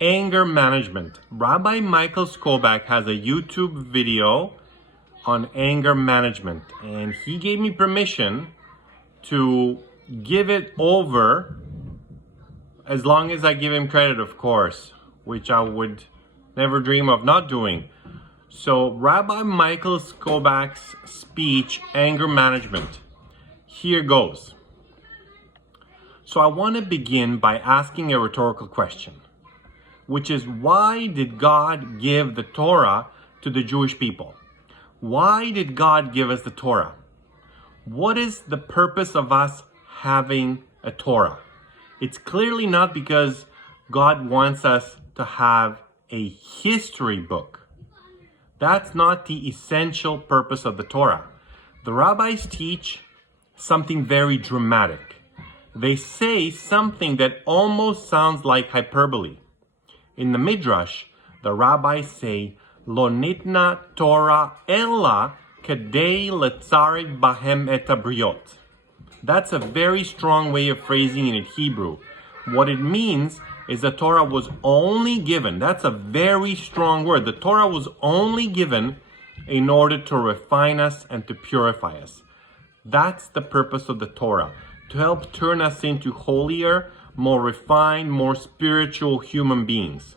Anger management. Rabbi Michael Skobac has a YouTube video on anger management, and he gave me permission to give it over, as long as I give him credit, of course, which I would never dream of not doing. So Rabbi Michael Skobac's speech, anger management. Here goes. So I want to begin by asking a rhetorical question, which is, why did God give the Torah to the Jewish people? Why did God give us the Torah? What is the purpose of us having a Torah? It's clearly not because God wants us to have a history book. That's not the essential purpose of the Torah. The rabbis teach something very dramatic. They say something that almost sounds like hyperbole. In the Midrash, the rabbis say, Lo nitna Torah ella kedei letzared bahem et habriot. That's a very strong way of phrasing it in Hebrew. What it means is the Torah was only given, that's a very strong word, the Torah was only given in order to refine us and to purify us. That's the purpose of the Torah, to help turn us into holier, more refined, more spiritual human beings.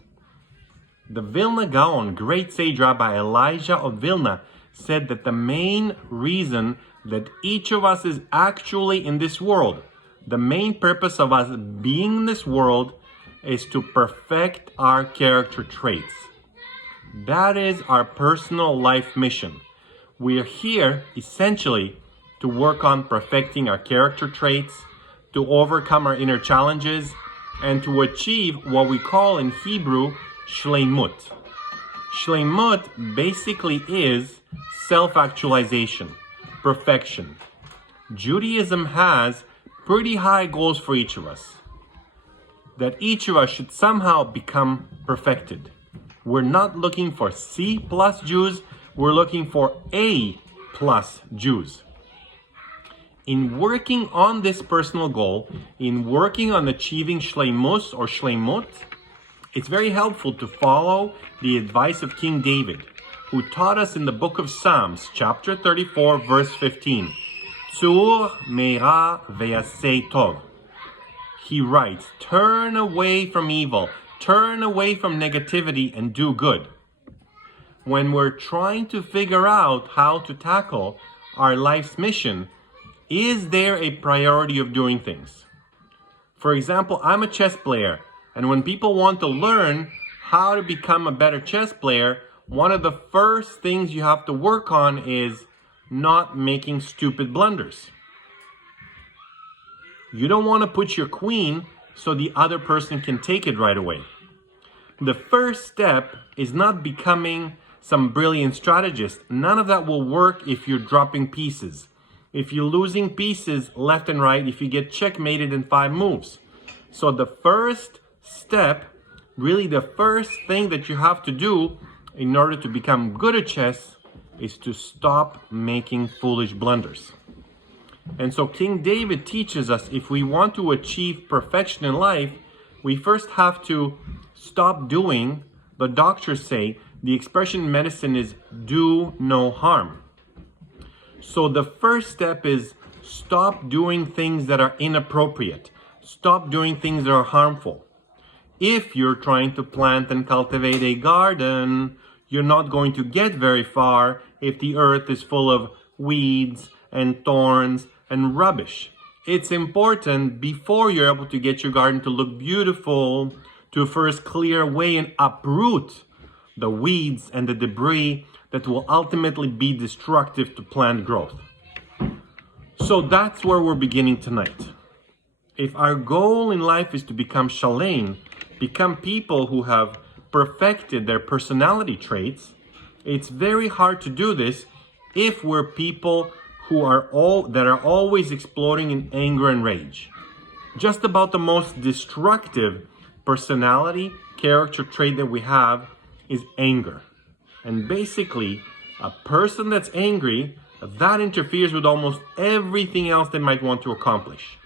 The Vilna Gaon, great sage Rabbi Elijah of Vilna, said that the main reason that each of us is actually in this world, the main purpose of us being in this world, is to perfect our character traits. That is our personal life mission. We are here essentially to work on perfecting our character traits, to overcome our inner challenges, and to achieve what we call in Hebrew shleimut. Shleimut basically is self-actualization, perfection. Judaism has pretty high goals for each of us, that each of us should somehow become perfected. We're not looking for C+ Jews, we're looking for A+ Jews. In working on this personal goal, in working on achieving shleimus or shleimut, it's very helpful to follow the advice of King David, who taught us in the book of Psalms, chapter 34, verse 15, Tzur meira ve'asei tov. He writes, turn away from evil, turn away from negativity and do good. When we're trying to figure out how to tackle our life's mission, is there a priority of doing things? For example, I'm a chess player, and when people want to learn how to become a better chess player, one of the first things you have to work on is not making stupid blunders. You don't want to put your queen so the other person can take it right away. The first step is not becoming some brilliant strategist. None of that will work if you're dropping pieces. If you're losing pieces left and right, if you get checkmated in 5 moves. So the first step, really the first thing that you have to do in order to become good at chess, is to stop making foolish blunders. And so King David teaches us, if we want to achieve perfection in life, we first have to stop doing, the doctors say, the expression in medicine is do no harm. So the first step is stop doing things that are inappropriate. Stop doing things that are harmful. If you're trying to plant and cultivate a garden, you're not going to get very far if the earth is full of weeds and thorns and rubbish. It's important, before you're able to get your garden to look beautiful, to first clear away and uproot the weeds and the debris that will ultimately be destructive to plant growth. So that's where we're beginning tonight. If our goal in life is to become shalem, become people who have perfected their personality traits, it's very hard to do this if we're people who are always exploding in anger and rage. Just about the most destructive personality, character trait that we have is anger. And basically, a person that's angry, that interferes with almost everything else they might want to accomplish.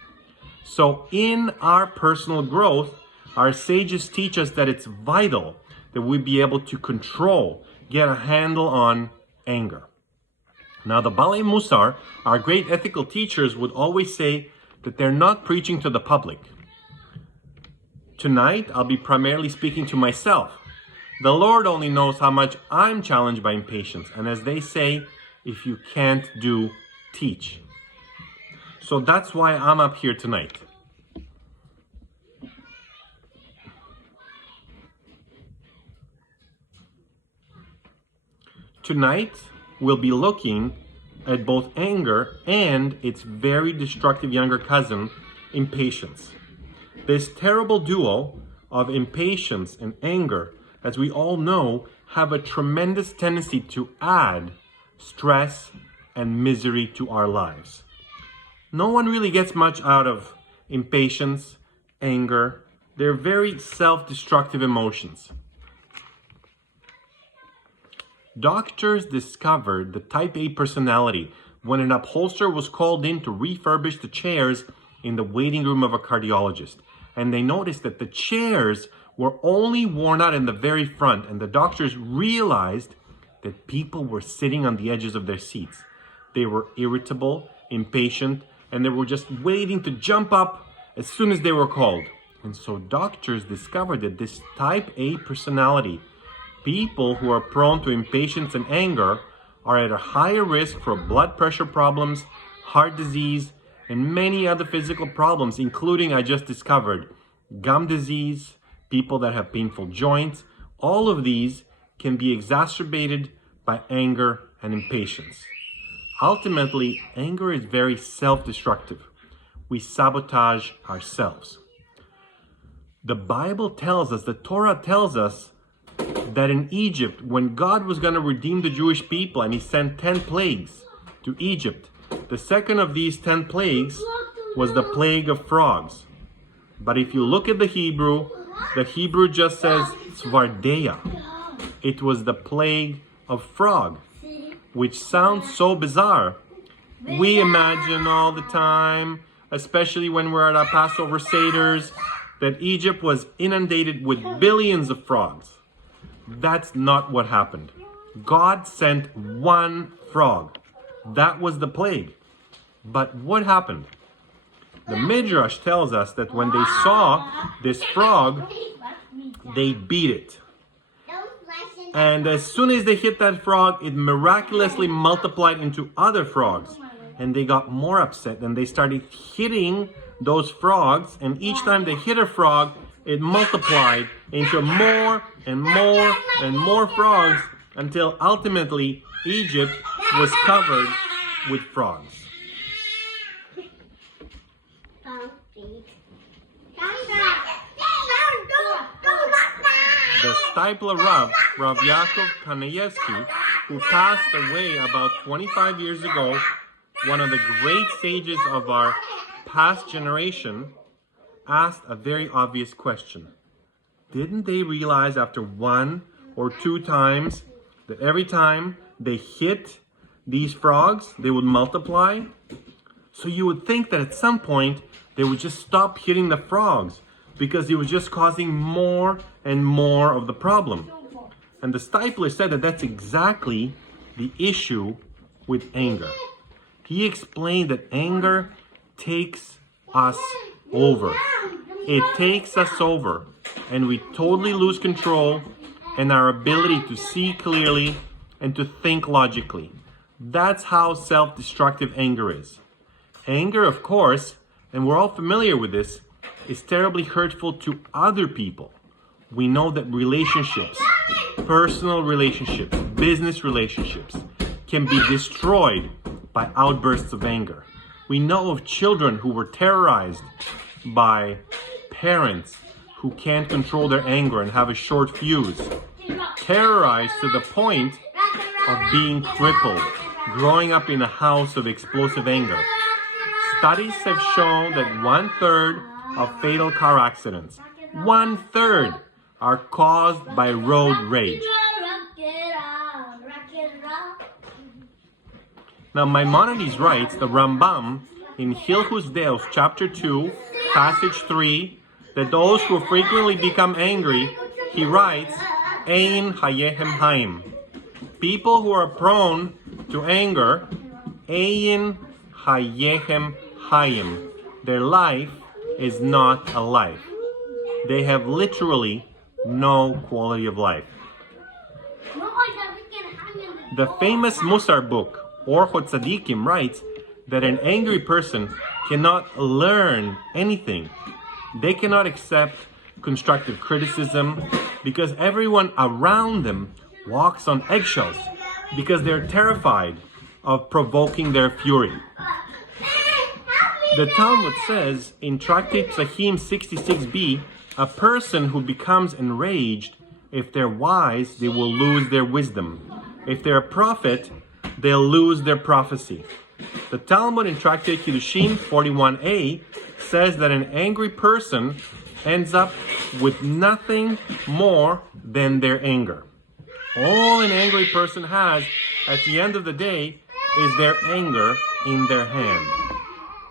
So in our personal growth, Our sages teach us that it's vital that we be able to control, get a handle on anger. Now, the Balei Musar, our great ethical teachers, would always say that they're not preaching to the public. Tonight, I'll be primarily speaking to myself. The Lord only knows how much I'm challenged by impatience. And as they say, if you can't do, teach. So that's why I'm up here tonight. Tonight, we'll be looking at both anger and its very destructive younger cousin, impatience. This terrible duo of impatience and anger, as we all know, have a tremendous tendency to add stress and misery to our lives. No one really gets much out of impatience, anger. They're very self-destructive emotions. Doctors discovered the type A personality when an upholsterer was called in to refurbish the chairs in the waiting room of a cardiologist. And they noticed that the chairs were only worn out in the very front, and the doctors realized that people were sitting on the edges of their seats. They were irritable, impatient, and they were just waiting to jump up as soon as they were called. And so doctors discovered that this type A personality, people who are prone to impatience and anger, are at a higher risk for blood pressure problems, heart disease, and many other physical problems, including, I just discovered, gum disease, people that have painful joints. All of these can be exacerbated by anger and impatience. Ultimately, anger is very self-destructive. We sabotage ourselves. The Bible tells us, the Torah tells us, that in Egypt, when God was going to redeem the Jewish people and he sent 10 plagues to Egypt, the second of these 10 plagues was the plague of frogs. But if you look at the Hebrew just says Svardeya. It was the plague of frog, which sounds so bizarre. We imagine all the time, especially when we're at our Passover Seders, that Egypt was inundated with billions of frogs. That's not what happened. God sent one frog. That was the plague. But what happened? The Midrash tells us that when they saw this frog, they beat it. And as soon as they hit that frog, it miraculously multiplied into other frogs. And they got more upset and they started hitting those frogs. And each time they hit a frog, it multiplied into more and more and more frogs until ultimately Egypt was covered with frogs. The Steipler Rav Yaakov Kanievsky, who passed away about 25 years ago, one of the great sages of our past generation, asked a very obvious question. Didn't they realize after one or two times that every time they hit these frogs, they would multiply? So you would think that at some point they would just stop hitting the frogs because it was just causing more and more of the problem. And the Steipler said that that's exactly the issue with anger. He explained that anger takes us over. It takes us over, and we totally lose control and our ability to see clearly and to think logically. That's how self-destructive anger is. Anger, of course, and we're all familiar with this, is terribly hurtful to other people. We know that relationships, personal relationships, business relationships, can be destroyed by outbursts of anger. We know of children who were terrorized by parents who can't control their anger and have a short fuse. Terrorized to the point of being crippled, growing up in a house of explosive anger. Studies have shown that 1/3 of fatal car accidents, 1/3, are caused by road rage. Now, Maimonides writes, the Rambam, in Hilchus Deos, chapter 2, passage 3, that those who frequently become angry, he writes, Ein Hayehem Haim. People who are prone to anger, Ein Hayehem Haim. Their life is not a life. They have literally no quality of life. The famous Musar book, Orchot Tzadikim, writes that an angry person cannot learn anything. They cannot accept constructive criticism because everyone around them walks on eggshells because they're terrified of provoking their fury. The Talmud says in Tractate Psachim 66b, a person who becomes enraged, if they're wise, they will lose their wisdom. If they're a prophet, they'll lose their prophecy. The Talmud in Tractate Kiddushin 41a says that an angry person ends up with nothing more than their anger. All an angry person has at the end of the day is their anger in their hand.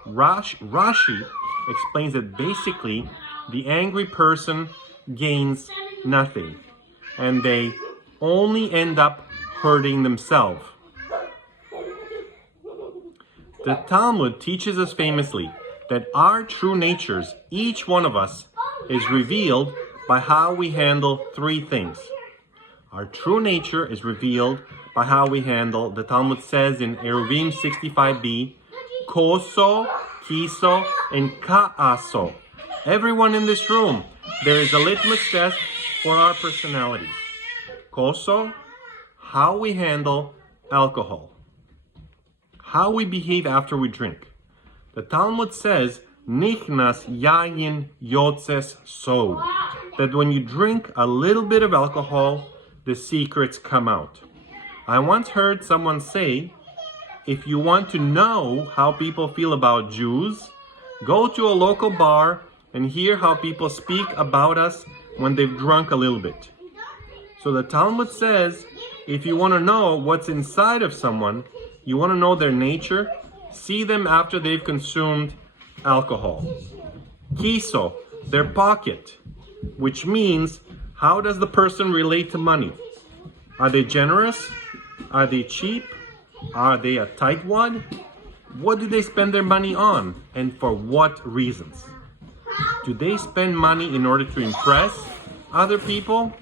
Rashi explains that basically the angry person gains nothing and they only end up hurting themselves. The Talmud teaches us famously that our true natures, each one of us, is revealed by how we handle three things. Our true nature is revealed by how we handle, the Talmud says in Eruvim 65b, koso, kiso, and ka'aso. Everyone in this room, there is a litmus test for our personalities. Koso, how we handle alcohol. How we behave after we drink. The Talmud says, Nichnas yayin yotzes sod. That when you drink a little bit of alcohol, the secrets come out. I once heard someone say, if you want to know how people feel about Jews, go to a local bar and hear how people speak about us when they've drunk a little bit. So the Talmud says, if you want to know what's inside of someone, you want to know their nature, see them after they've consumed alcohol. Kiso, their pocket, which means how does the person relate to money? Are they generous? Are they cheap? Are they a tightwad? What do they spend their money on and for what reasons? Do they spend money in order to impress other people?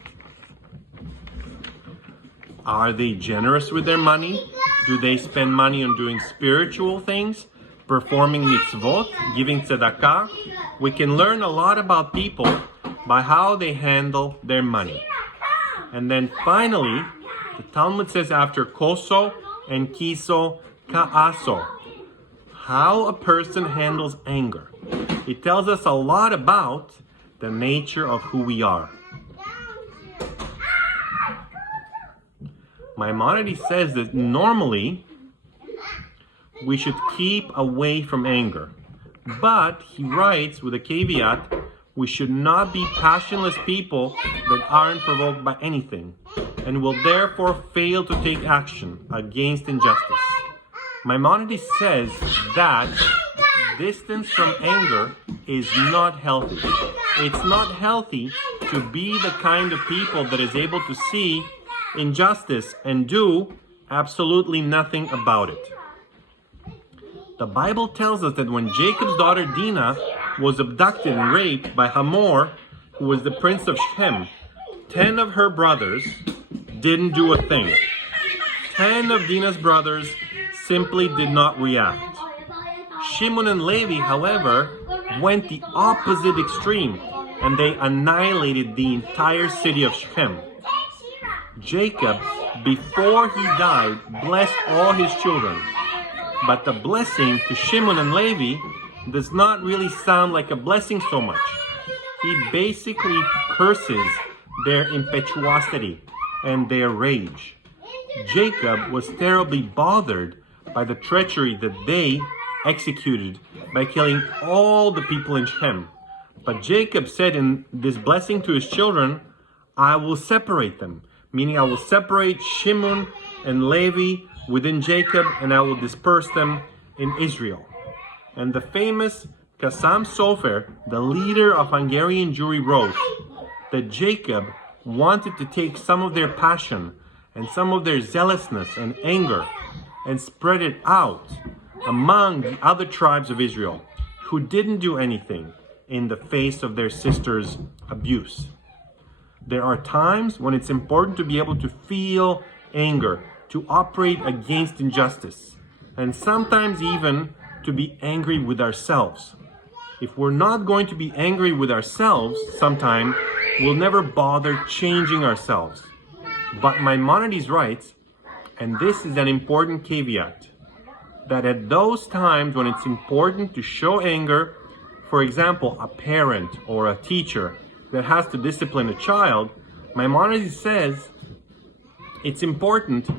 Are they generous with their money? Do they spend money on doing spiritual things, performing mitzvot, giving tzedakah? We can learn a lot about people by how they handle their money. And then finally, the Talmud says after koso and kiso, ka'aso, how a person handles anger. It tells us a lot about the nature of who we are. Maimonides says that normally we should keep away from anger. But he writes with a caveat, we should not be passionless people that aren't provoked by anything and will therefore fail to take action against injustice. Maimonides says that distance from anger is not healthy. It's not healthy to be the kind of people that is able to see injustice and do absolutely nothing about it. The Bible tells us that when Jacob's daughter Dinah was abducted and raped by Hamor, who was the prince of Shechem, 10 of her brothers didn't do a thing. 10 of Dinah's brothers simply did not react. Shimon and Levi, however, went the opposite extreme and they annihilated the entire city of Shechem. Jacob, before he died, blessed all his children. But the blessing to Shimon and Levi does not really sound like a blessing so much. He basically curses their impetuosity and their rage. Jacob was terribly bothered by the treachery that they executed by killing all the people in Shechem. But Jacob said in this blessing to his children, I will separate them, meaning I will separate Shimon and Levi within Jacob and I will disperse them in Israel. And the famous Kassam Sofer, the leader of Hungarian Jewry, wrote that Jacob wanted to take some of their passion and some of their zealousness and anger and spread it out among the other tribes of Israel who didn't do anything in the face of their sister's abuse. There are times when it's important to be able to feel anger, to operate against injustice, and sometimes even to be angry with ourselves. If we're not going to be angry with ourselves sometime, we'll never bother changing ourselves. But Maimonides writes, and this is an important caveat, that at those times when it's important to show anger, for example, a parent or a teacher that has to discipline a child, Maimonides says it's important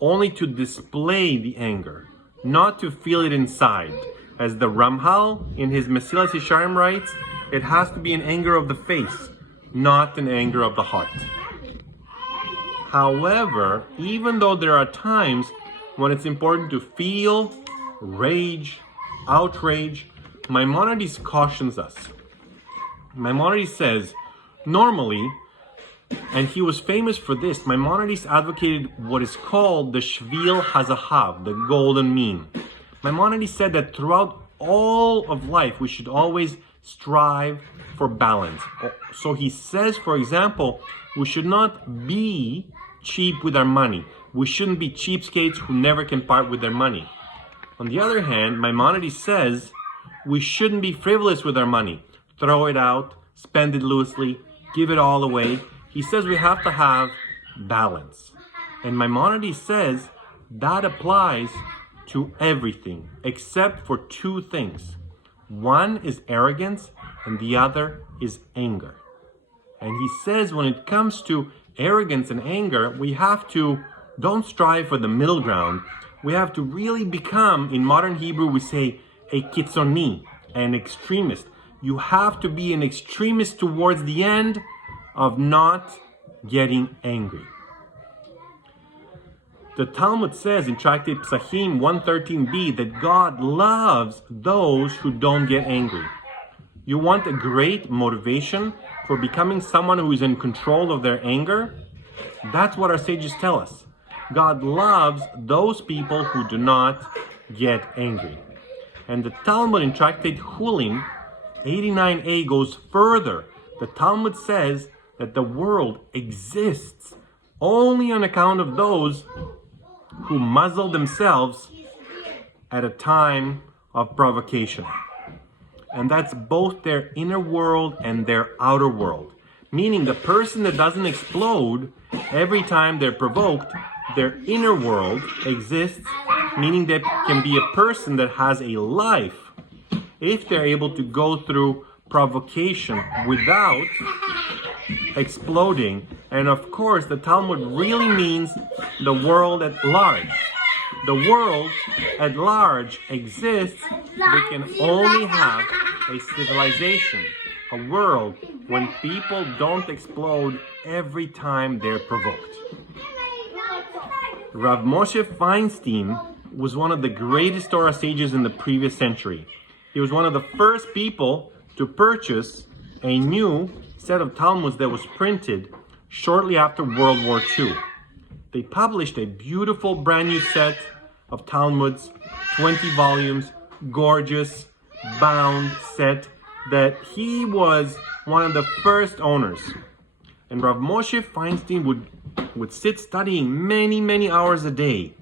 only to display the anger, not to feel it inside. As the Ramchal in his Mesilas Yesharim writes, it has to be an anger of the face, not an anger of the heart. However, even though there are times when it's important to feel rage, outrage, Maimonides cautions us. Maimonides says, normally, and he was famous for this, Maimonides advocated what is called the Shvil Hazahav, the golden mean. Maimonides said that throughout all of life, we should always strive for balance. So he says, for example, we should not be cheap with our money. We shouldn't be cheapskates who never can part with their money. On the other hand, Maimonides says we shouldn't be frivolous with our money. Throw it out, spend it loosely, give it all away. He says we have to have balance. And Maimonides says that applies to everything except for two things. One is arrogance and the other is anger. And he says when it comes to arrogance and anger, we have to don't strive for the middle ground. We have to really become, in modern Hebrew we say, a kitzoni, an extremist. You have to be an extremist towards the end of not getting angry. The Talmud says in Tractate Psachim 113b that God loves those who don't get angry. You want a great motivation for becoming someone who is in control of their anger? That's what our sages tell us. God loves those people who do not get angry. And the Talmud in Tractate Chulin 89a goes further. The Talmud says that the world exists only on account of those who muzzle themselves at a time of provocation. And that's both their inner world and their outer world. Meaning the person that doesn't explode every time they're provoked, their inner world exists, meaning they can be a person that has a life if they're able to go through provocation without exploding. And of course, the Talmud really means the world at large. The world at large exists. We can only have a civilization, a world when people don't explode every time they're provoked. Rav Moshe Feinstein was one of the greatest Torah sages in the previous century. He was one of the first people to purchase a new set of Talmuds that was printed shortly after World War II. They published a beautiful brand new set of Talmuds, 20 volumes, gorgeous, bound set that he was one of the first owners. And Rav Moshe Feinstein would sit studying many hours a day.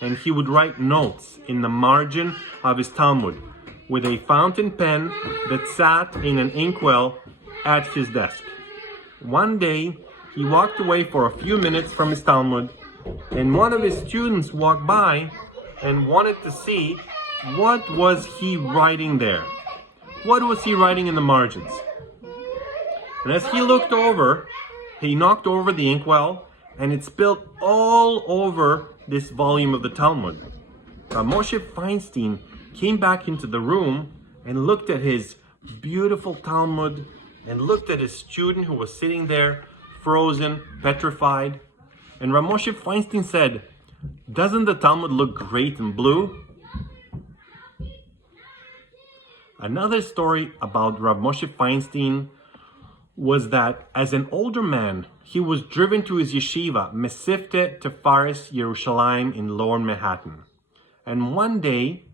And he would write notes in the margin of his Talmud with a fountain pen that sat in an inkwell at his desk. One day, he walked away for a few minutes from his Talmud, and one of his students walked by and wanted to see what was he writing there. What was he writing in the margins? And as he looked over, he knocked over the inkwell, and it spilled all over this volume of the Talmud. Moshe Feinstein came back into the room and looked at his beautiful Talmud and looked at his student who was sitting there, frozen, petrified. And Rav Moshe Feinstein said, "Doesn't the Talmud look great in blue?" Another story about Rav Moshe Feinstein was that as an older man, he was driven to his yeshiva, Mesifte Tefaris Yerushalayim in Lower Manhattan. And one day,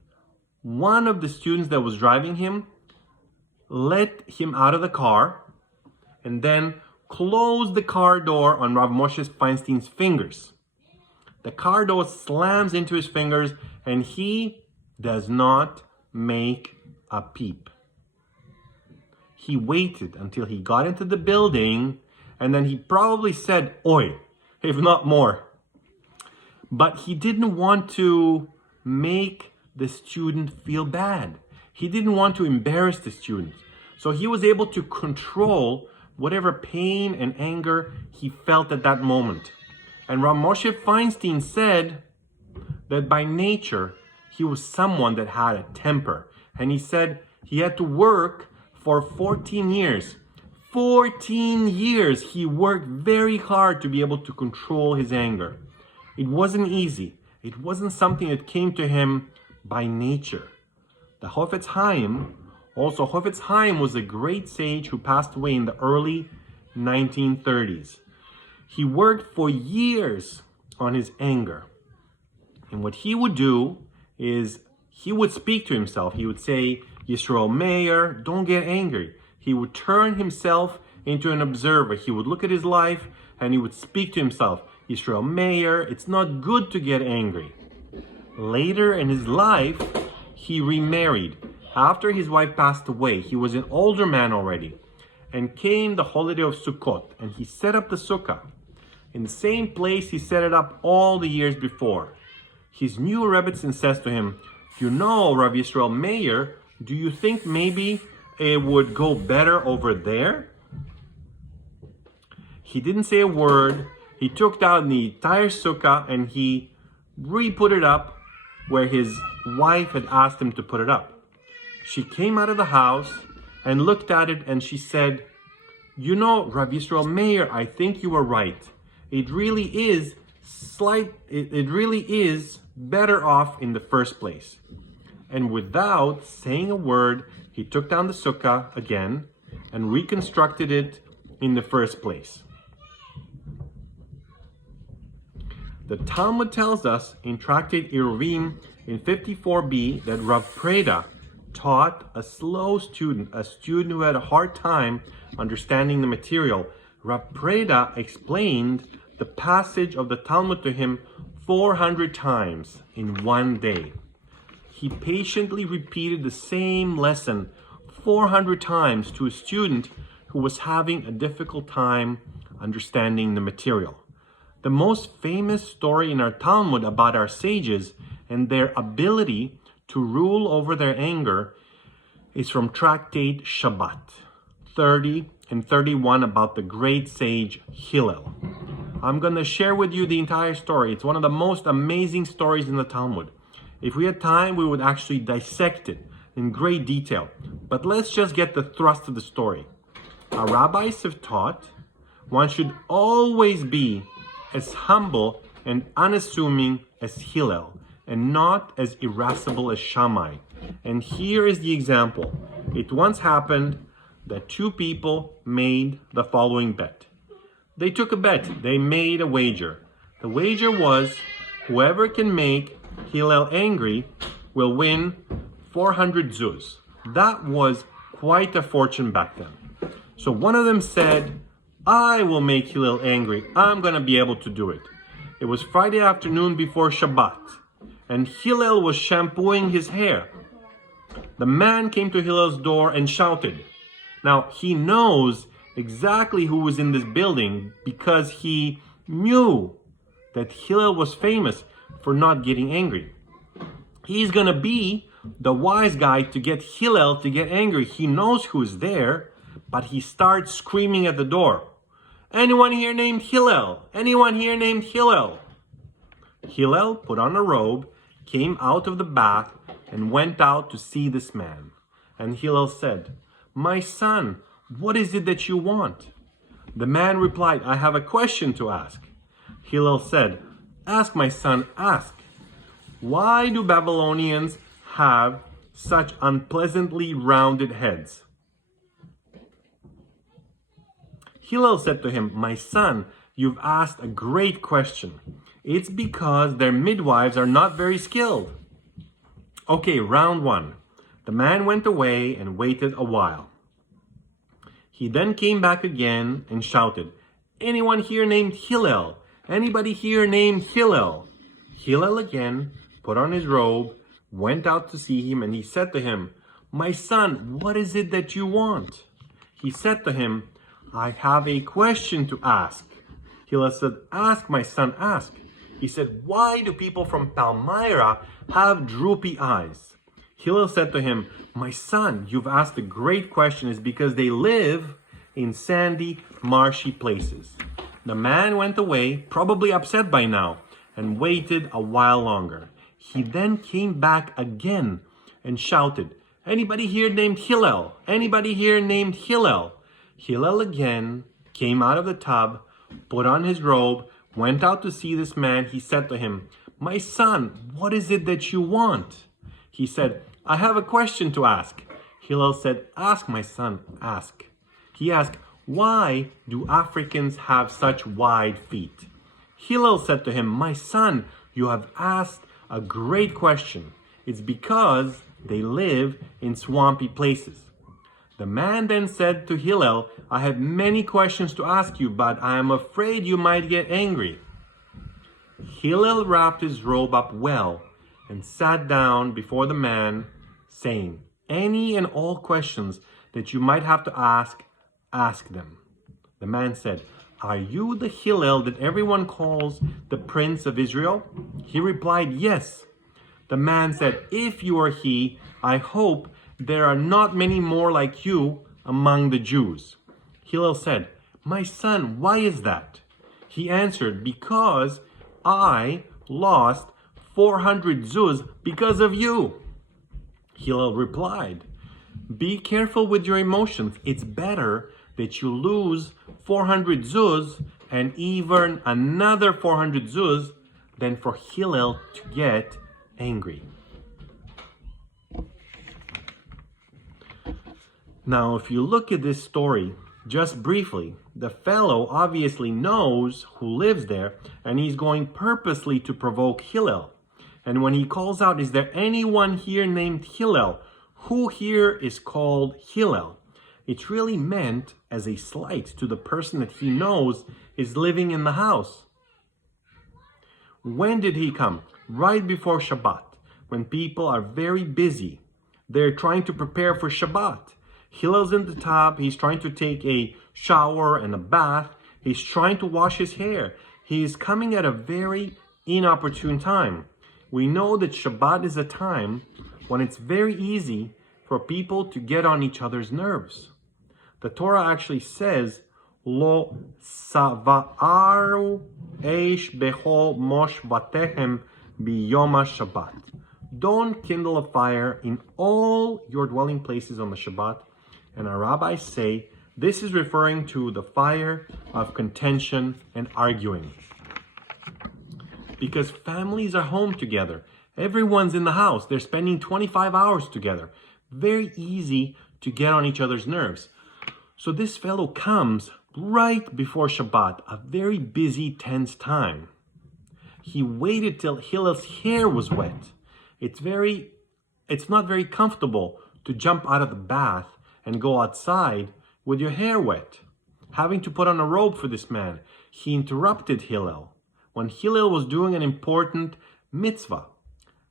one of the students that was driving him let him out of the car and then closed the car door on Rav Moshe Feinstein's fingers. The car door slams into his fingers and he does not make a peep. He waited until he got into the building and then he probably said, "Oi," if not more. But he didn't want to make the student feel bad. He didn't want to embarrass the student. So he was able to control whatever pain and anger he felt at that moment. And Rav Moshe Feinstein said that by nature, he was someone that had a temper. And he said he had to work for 14 years. 14 years he worked very hard to be able to control his anger. It wasn't easy. It wasn't something that came to him by nature. The Hofetz Chaim, also Hofetz Chaim was a great sage who passed away in the early 1930s. He worked for years on his anger. And what he would do is he would speak to himself. He would say, "Yisrael Meir, don't get angry." He would turn himself into an observer. He would look at his life and he would speak to himself, "Yisrael Meir, it's not good to get angry." Later in his life, he remarried. After his wife passed away, he was an older man already. And came the holiday of Sukkot, and he set up the sukkah in the same place he set it up all the years before. His new Rebbetzin says to him, "You know, Rav Yisrael Meir, do you think maybe it would go better over there?" He didn't say a word. He took down the entire sukkah and he re-put it up where his wife had asked him to put it up. She came out of the house and looked at it and she said, "You know, Rav Yisrael Meir, I think you were right. It really is better off in the first place." And without saying a word, he took down the sukkah again and reconstructed it in the first place. The Talmud tells us in Tractate Eruvin in 54b that Rav Preda taught a slow student, a student who had a hard time understanding the material. Rav Preda explained the passage of the Talmud to him 400 times in one day. He patiently repeated the same lesson 400 times to a student who was having a difficult time understanding the material. The most famous story in our Talmud about our sages and their ability to rule over their anger is from Tractate Shabbat 30 and 31 about the great sage Hillel. I'm going to share with you the entire story. It's one of the most amazing stories in the Talmud. If we had time, we would actually dissect it in great detail. But let's just get the thrust of the story. Our rabbis have taught one should always be as humble and unassuming as Hillel, and not as irascible as Shammai. And here is the example. It once happened that two people made the following bet. They took a bet. They made a wager. The wager was whoever can make Hillel angry will win 400 zuz. That was quite a fortune back then. So one of them said, "I will make Hillel angry. I'm going to be able to do it." It was Friday afternoon before Shabbat, and Hillel was shampooing his hair. The man came to Hillel's door and shouted. Now, he knows exactly who was in this building because he knew that Hillel was famous for not getting angry. He's going to be the wise guy to get Hillel to get angry. He knows who's there, but he starts screaming at the door. "Anyone here named Hillel? Anyone here named Hillel?" Hillel put on a robe, came out of the bath, and went out to see this man. And Hillel said, "My son, what is it that you want?" The man replied, "I have a question to ask." Hillel said, "Ask, my son, ask. Why do Babylonians have such unpleasantly rounded heads? Hillel said to him, "My son, you've asked a great question. It's because their midwives are not very skilled." Okay, round one. The man went away and waited a while. He then came back again and shouted, "Anyone here named Hillel? Anybody here named Hillel?" Hillel again put on his robe, went out to see him, and he said to him, "My son, what is it that you want?" He said to him, "I have a question to ask." Hillel said, "Ask, my son, ask." He said, "Why do people from Palmyra have droopy eyes?" Hillel said to him, "My son, you've asked a great question. It's because they live in sandy, marshy places." The man went away, probably upset by now, and waited a while longer. He then came back again and shouted, "Anybody here named Hillel? Anybody here named Hillel?" Hillel again came out of the tub, put on his robe, went out to see this man. He said to him, "My son, what is it that you want?" He said, "I have a question to ask." Hillel said, "Ask, my son, ask." He asked, "Why do Africans have such wide feet?" Hillel said to him, "My son, you have asked a great question. It's because they live in swampy places." The man then said to Hillel, "I have many questions to ask you, but I am afraid you might get angry." Hillel wrapped his robe up well and sat down before the man, saying, "Any and all questions that you might have to ask, ask them." The man said, "Are you the Hillel that everyone calls the Prince of Israel?" He replied, "Yes." The man said, "If you are he, I hope there are not many more like you among the Jews." Hillel said, "My son, why is that?" He answered, "Because I lost 400 zuz because of you." Hillel replied, "Be careful with your emotions. It's better that you lose 400 zuz and even another 400 zuz than for Hillel to get angry." Now, if you look at this story just briefly, the fellow obviously knows who lives there, and he's going purposely to provoke Hillel. And when he calls out, "Is there anyone here named Hillel?" Who here is called Hillel? It's really meant as a slight to the person that he knows is living in the house. When did he come? Right before Shabbat, when people are very busy. They're trying to prepare for Shabbat. Hillel's in the tub. He's trying to take a shower and a bath. He's trying to wash his hair. He is coming at a very inopportune time. We know that Shabbat is a time when it's very easy for people to get on each other's nerves. The Torah actually says, "Lo sava'aru eish bechol moshvatehem biyom Shabbat." Don't kindle a fire in all your dwelling places on the Shabbat. And our rabbis say this is referring to the fire of contention and arguing. Because families are home together. Everyone's in the house. They're spending 25 hours together. Very easy to get on each other's nerves. So this fellow comes right before Shabbat, a very busy, tense time. He waited till Hillel's hair was wet. It's not very comfortable to jump out of the bath and go outside with your hair wet. Having to put on a robe for this man, he interrupted Hillel when Hillel was doing an important mitzvah.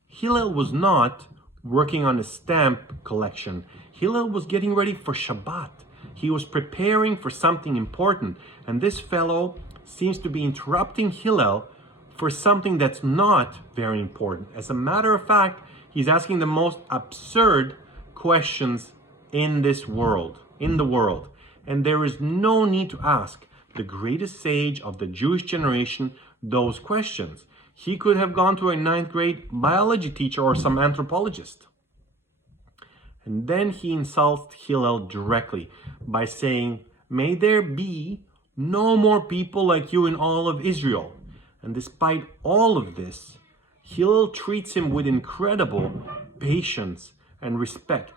Hillel was not working on a stamp collection. Hillel was getting ready for Shabbat. He was preparing for something important, and this fellow seems to be interrupting Hillel for something that's not very important. As a matter of fact, he's asking the most absurd questions in the world. And there is no need to ask the greatest sage of the Jewish generation those questions. He could have gone to a 9th grade biology teacher or some anthropologist. And then he insults Hillel directly by saying, "May there be no more people like you in all of Israel." And despite all of this, Hillel treats him with incredible patience and respect.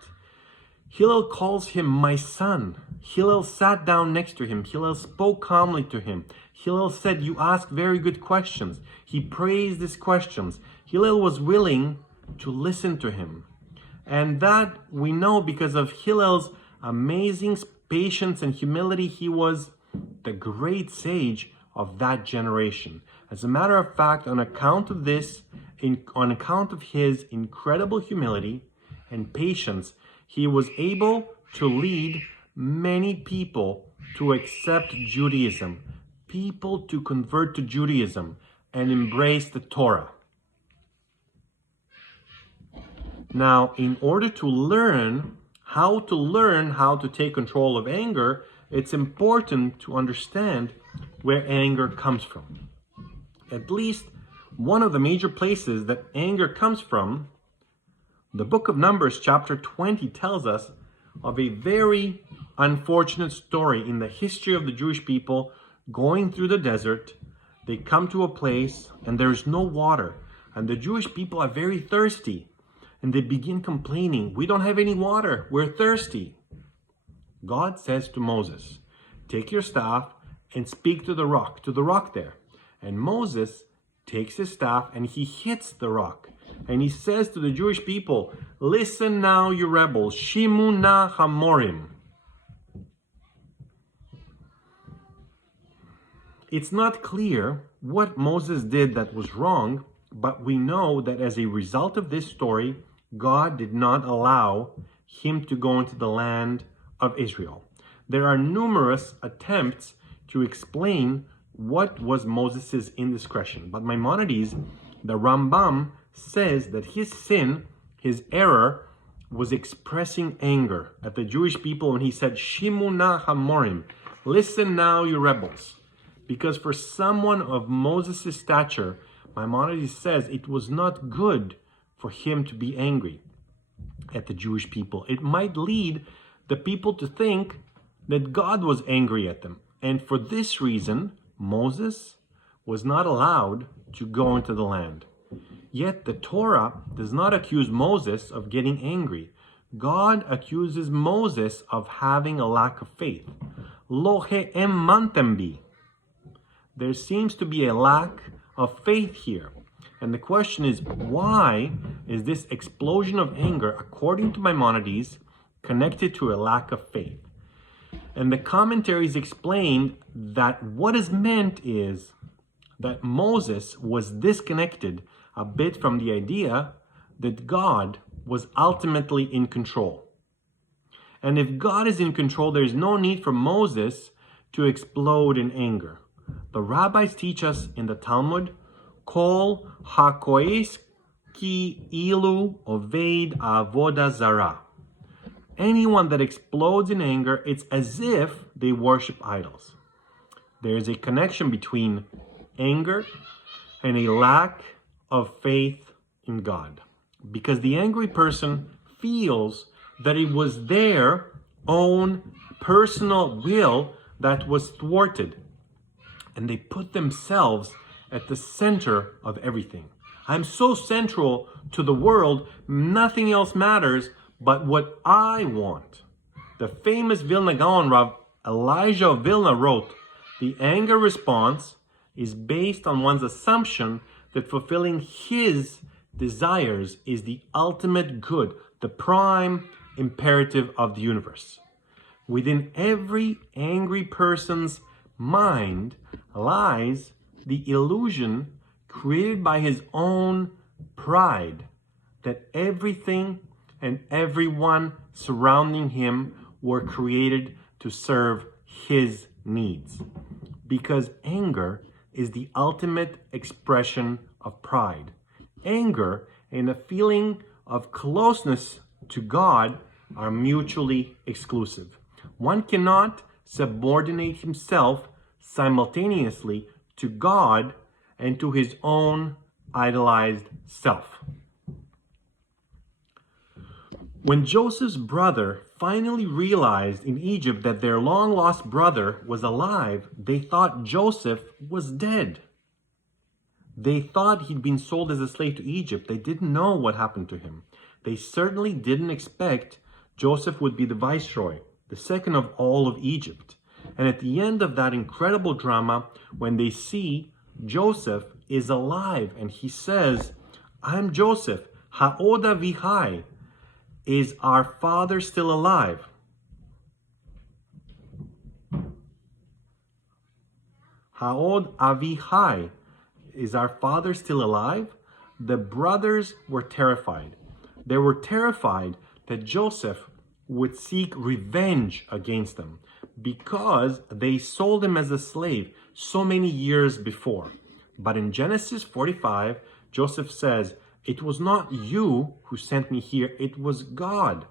Hillel calls him my son. Hillel sat down next to him. Hillel spoke calmly to him. Hillel said, you ask very good questions. He praised his questions. Hillel was willing to listen to him. And that we know because of Hillel's amazing patience and humility. He was the great sage of that generation. As a matter of fact, on account of this, on account of his incredible humility and patience, he was able to lead many people to accept Judaism, people to convert to Judaism and embrace the Torah. Now, in order to learn how to take control of anger, it's important to understand where anger comes from. At least one of the major places that anger comes from, the book of Numbers, chapter 20, tells us of a very unfortunate story in the history of the Jewish people going through the desert. They come to a place and there is no water. And the Jewish people are very thirsty. And they begin complaining, we don't have any water, we're thirsty. God says to Moses, take your staff and speak to the rock there. And Moses takes his staff and he hits the rock. And he says to the Jewish people, listen now, you rebels, Shimu na Hamorim. It's not clear what Moses did that was wrong, but we know that as a result of this story, God did not allow him to go into the land of Israel. There are numerous attempts to explain what was Moses' indiscretion. But Maimonides, the Rambam, says that his sin, his error, was expressing anger at the Jewish people when he said, Shimu na Hamorim, listen now, you rebels. Because for someone of Moses' stature, Maimonides says it was not good for him to be angry at the Jewish people. It might lead the people to think that God was angry at them. And for this reason, Moses was not allowed to go into the land. Yet the Torah does not accuse Moses of getting angry. God accuses Moses of having a lack of faith. Lo he'emanתם bi. There seems to be a lack of faith here. And the question is, why is this explosion of anger, according to Maimonides, connected to a lack of faith? And the commentaries explained that what is meant is that Moses was disconnected a bit from the idea that God was ultimately in control. And if God is in control, there is no need for Moses to explode in anger. The rabbis teach us in the Talmud, Kol hakoes ki ilu oved avoda zara. Anyone that explodes in anger, it's as if they worship idols. There is a connection between anger and a lack of faith in God. Because the angry person feels that it was their own personal will that was thwarted. And they put themselves at the center of everything. I'm so central to the world, nothing else matters but what I want. The famous Vilna Gaon, Rav Elijah of Vilna, wrote, the anger response is based on one's assumption that fulfilling his desires is the ultimate good, the prime imperative of the universe. Within every angry person's mind lies the illusion created by his own pride that everything and everyone surrounding him were created to serve his needs. Because anger is the ultimate expression of pride. Anger and a feeling of closeness to God are mutually exclusive. One cannot subordinate himself simultaneously to God and to his own idolized self. When Joseph's brother finally realized in Egypt that their long-lost brother was alive, they thought Joseph was dead. They thought he'd been sold as a slave to Egypt. They didn't know what happened to him. They certainly didn't expect Joseph would be the viceroy, the second of all of Egypt. And at the end of that incredible drama, when they see Joseph is alive and he says, I'm Joseph, Ha'od Avihai, is our father still alive? Ha'od Avihai, is our father still alive? The brothers were terrified. They were terrified that Joseph would seek revenge against them because they sold him as a slave so many years before. But in Genesis 45, Joseph says, it was not you who sent me here, it was God.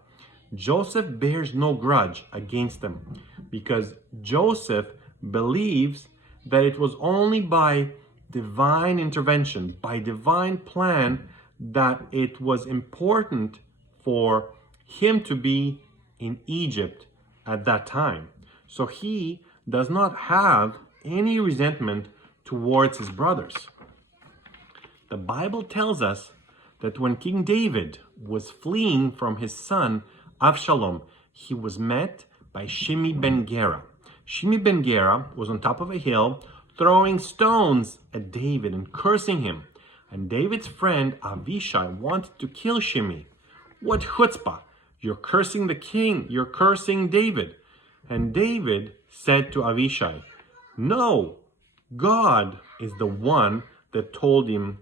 Joseph bears no grudge against them because Joseph believes that it was only by divine intervention, by divine plan, that it was important for him to be in Egypt at that time. So he does not have any resentment towards his brothers. The Bible tells us that when King David was fleeing from his son Avshalom, he was met by Shimei ben Gera. Shimei ben Gera was on top of a hill throwing stones at David and cursing him. And David's friend Avishai wanted to kill Shimei. What chutzpah! You're cursing the king, you're cursing David. And David said to Avishai, no, God is the one that told him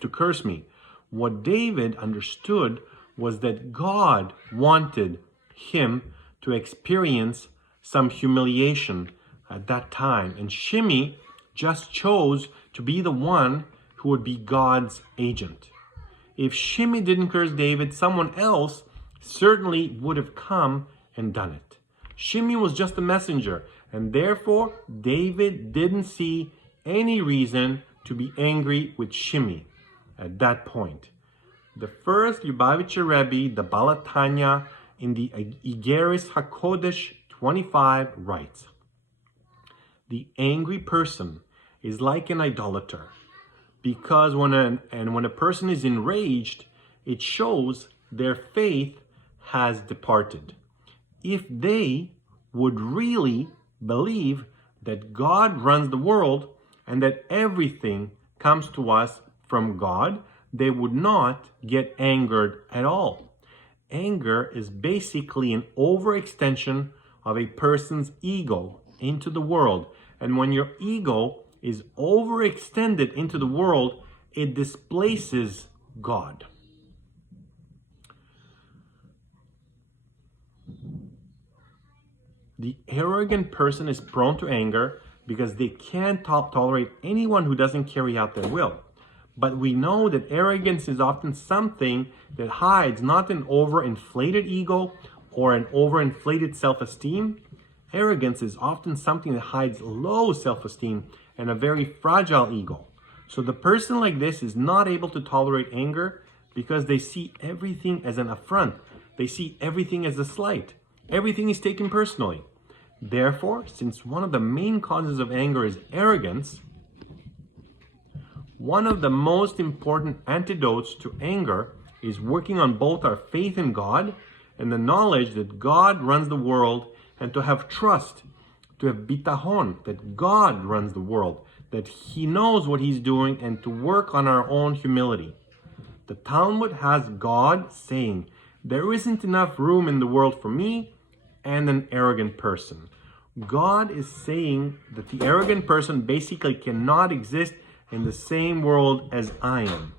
to curse me. What David understood was that God wanted him to experience some humiliation at that time. And Shimei just chose to be the one who would be God's agent. If Shimei didn't curse David, someone else certainly would have come and done it. Shimei was just a messenger, and therefore David didn't see any reason to be angry with Shimei at that point. The first Lubavitcher Rebbe, the Baal Tanya, in the Igeris HaKodesh 25 writes, the angry person is like an idolater, because when a person is enraged, it shows their faith has departed. If they would really believe that God runs the world and that everything comes to us from God, they would not get angered at all. Anger is basically an overextension of a person's ego into the world. And when your ego is overextended into the world, it displaces God. The arrogant person is prone to anger because they can't tolerate anyone who doesn't carry out their will. But we know that arrogance is often something that hides not an overinflated ego or an overinflated self-esteem. Arrogance is often something that hides low self-esteem and a very fragile ego. So the person like this is not able to tolerate anger because they see everything as an affront. They see everything as a slight. Everything is taken personally. Therefore, since one of the main causes of anger is arrogance, one of the most important antidotes to anger is working on both our faith in God and the knowledge that God runs the world, and to have trust, to have bitahon, that God runs the world, that He knows what He's doing, and to work on our own humility. The Talmud has God saying, there isn't enough room in the world for me and an arrogant person. God is saying that the arrogant person basically cannot exist in the same world as I am.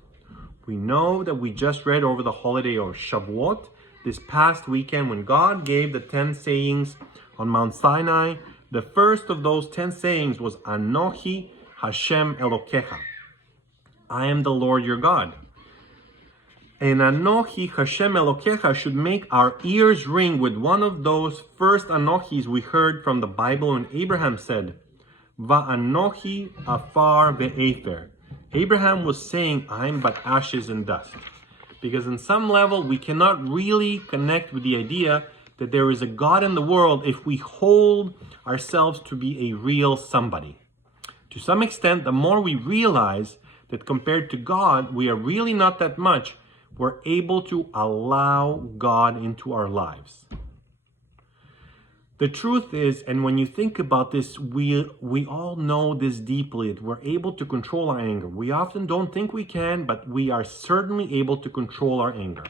We know that we just read over the holiday of Shavuot this past weekend when God gave the 10 sayings on Mount Sinai. The first of those 10 sayings was Anochi Hashem Elokecha. I am the Lord your God. And Anochi Hashem Elokecha should make our ears ring with one of those first Anochis we heard from the Bible when Abraham said, Va'anochi afar ve'efer. Abraham was saying, I'm but ashes and dust. Because on some level, we cannot really connect with the idea that there is a God in the world if we hold ourselves to be a real somebody. To some extent, the more we realize that compared to God, we are really not that much, we're able to allow God into our lives. The truth is, and when you think about this, we all know this deeply, that we're able to control our anger. We often don't think we can, but we are certainly able to control our anger.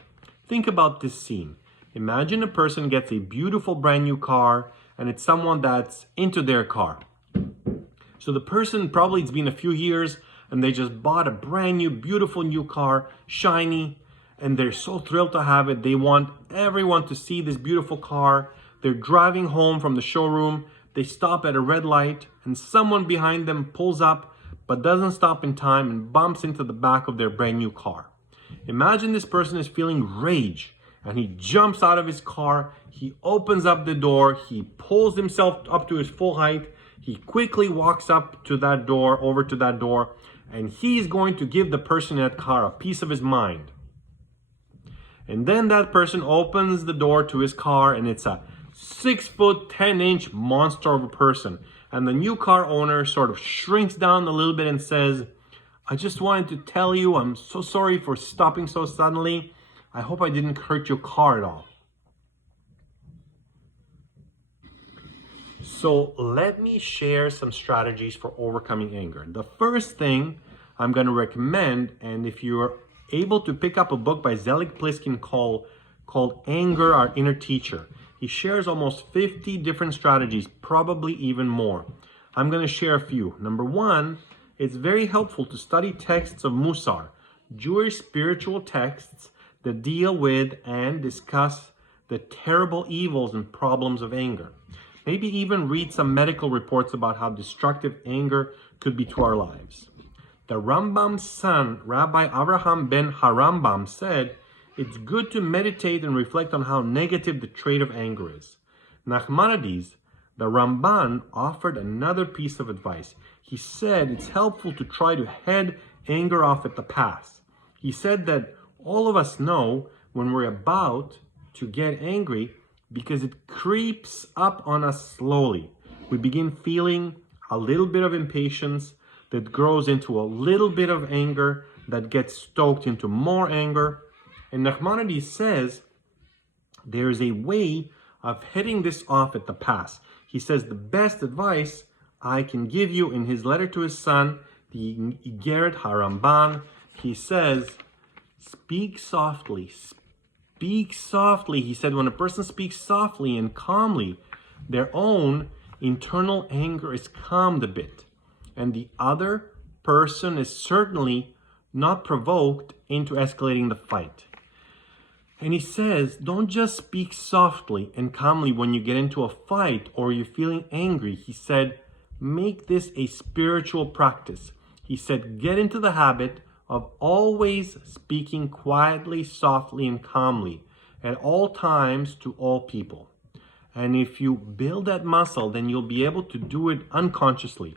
Think about this scene. Imagine a person gets a beautiful brand new car, and it's someone that's into their car. So the person, probably it's been a few years, and they just bought a brand new, beautiful new car, shiny, and they're so thrilled to have it. They want everyone to see this beautiful car. They're driving home from the showroom. They stop at a red light, and someone behind them pulls up, but doesn't stop in time and bumps into the back of their brand new car. Imagine this person is feeling rage, and he jumps out of his car. He opens up the door. He pulls himself up to his full height. He quickly walks up to that door, over to that door, and he's going to give the person in that car a piece of his mind. And then that person opens the door to his car, and it's a 6'10" monster of a person. And the new car owner sort of shrinks down a little bit and says, I just wanted to tell you, I'm so sorry for stopping so suddenly. I hope I didn't hurt your car at all. So let me share some strategies for overcoming anger. The first thing I'm going to recommend, and if you're able to pick up a book by Zelig Pliskin called Anger, Our Inner Teacher, he shares almost 50 different strategies, probably even more. I'm going to share a few. Number one, it's very helpful to study texts of Musar, Jewish spiritual texts that deal with and discuss the terrible evils and problems of anger. Maybe even read some medical reports about how destructive anger could be to our lives. The Rambam's son, Rabbi Avraham ben Harambam, said, it's good to meditate and reflect on how negative the trait of anger is. Nachmanides, the Ramban, offered another piece of advice. He said it's helpful to try to head anger off at the pass. He said that all of us know when we're about to get angry because it creeps up on us slowly. We begin feeling a little bit of impatience that grows into a little bit of anger that gets stoked into more anger. And Nachmanides says there's a way of heading this off at the pass. He says the best advice I can give you in his letter to his son, the Igeret HaRamban, he says, speak softly. Speak softly. He said when a person speaks softly and calmly, their own internal anger is calmed a bit. And the other person is certainly not provoked into escalating the fight. And he says, don't just speak softly and calmly when you get into a fight or you're feeling angry. He said, make this a spiritual practice. He said, get into the habit of always speaking quietly, softly, and calmly at all times to all people. And if you build that muscle, then you'll be able to do it unconsciously.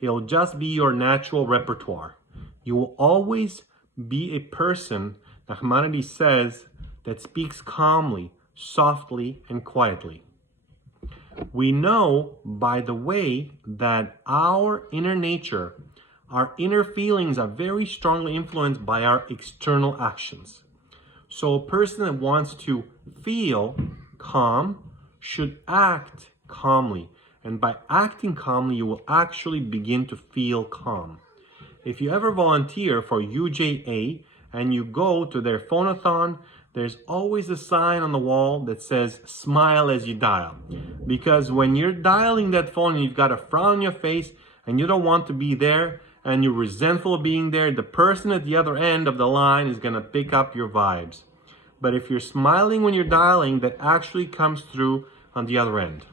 It'll just be your natural repertoire. You will always be a person, Nachmanides says, that speaks calmly, softly, and quietly. We know, by the way, that our inner nature, our inner feelings are very strongly influenced by our external actions. So a person that wants to feel calm should act calmly. And by acting calmly, you will actually begin to feel calm. If you ever volunteer for UJA and you go to their phone-a-thon, there's always a sign on the wall that says, smile as you dial. Because when you're dialing that phone and you've got a frown on your face and you don't want to be there and you're resentful of being there, the person at the other end of the line is going to pick up your vibes. But if you're smiling when you're dialing, that actually comes through on the other end.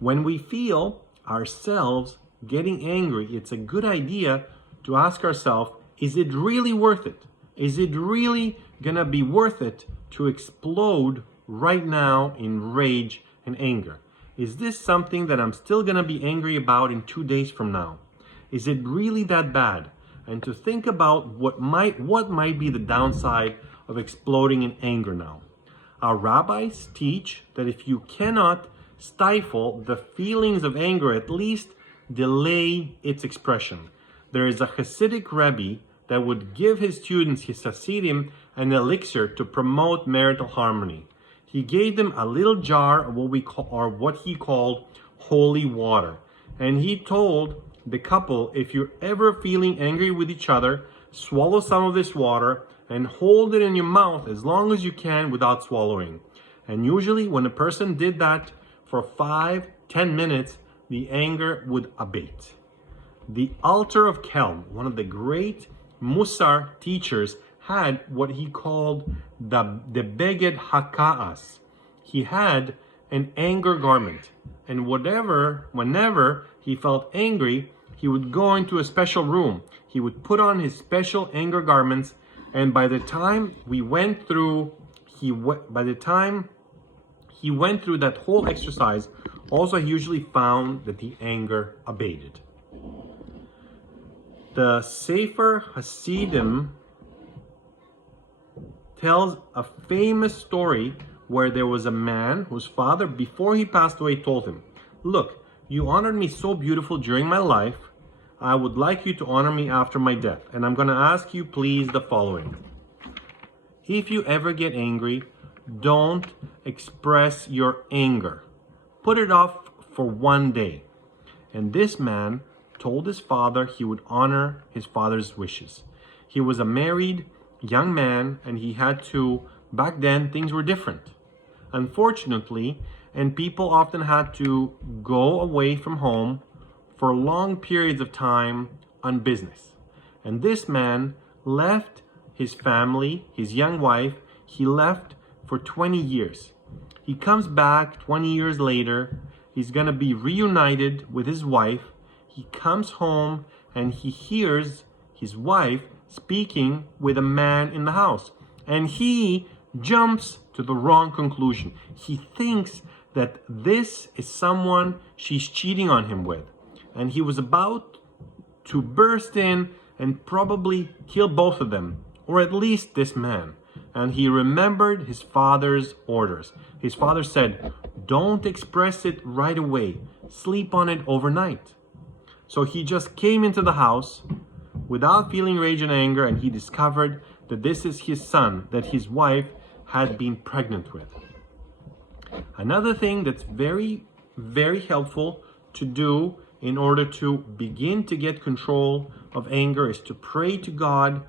When we feel ourselves getting angry, it's a good idea to ask ourselves, is it really worth it? Is it really gonna be worth it to explode right now in rage and anger? Is this something that I'm still gonna be angry about in 2 days from now? Is it really that bad? And to think about what might be the downside of exploding in anger now. Our rabbis teach that if you cannot stifle the feelings of anger, at least delay its expression. There is a Hasidic Rabbi that would give his students, his Hasidim, an elixir to promote marital harmony. He gave them a little jar of what he called holy water. And he told the couple, if you're ever feeling angry with each other, swallow some of this water and hold it in your mouth as long as you can without swallowing. And usually when a person did that for 5-10 minutes, the anger would abate. The Alter of Kelm, one of the great Musar teachers, had what he called the Beged Haka'as. He had an anger garment. And whenever he felt angry, he would go into a special room. He would put on his special anger garments, and by the time he went through that whole exercise, also he usually found that the anger abated. The Sefer Hasidim tells a famous story where there was a man whose father, before he passed away, told him, "Look, you honored me so beautiful during my life. I would like you to honor me after my death. And I'm going to ask you, please, the following. If you ever get angry, don't express your anger. Put it off for one day." And this man told his father he would honor his father's wishes. He was a married young man, and he had to, back then, things were different. Unfortunately, and people often had to go away from home for long periods of time on business. And this man left his family, his young wife, he left for 20 years. He comes back 20 years later, he's gonna be reunited with his wife. He comes home and he hears his wife speaking with a man in the house. And he jumps to the wrong conclusion. He thinks that this is someone she's cheating on him with. And he was about to burst in and probably kill both of them, or at least this man. And he remembered his father's orders. His father said, "Don't express it right away. Sleep on it overnight." So he just came into the house without feeling rage and anger, and he discovered that this is his son that his wife had been pregnant with. Another thing that's very, very helpful to do in order to begin to get control of anger is to pray to God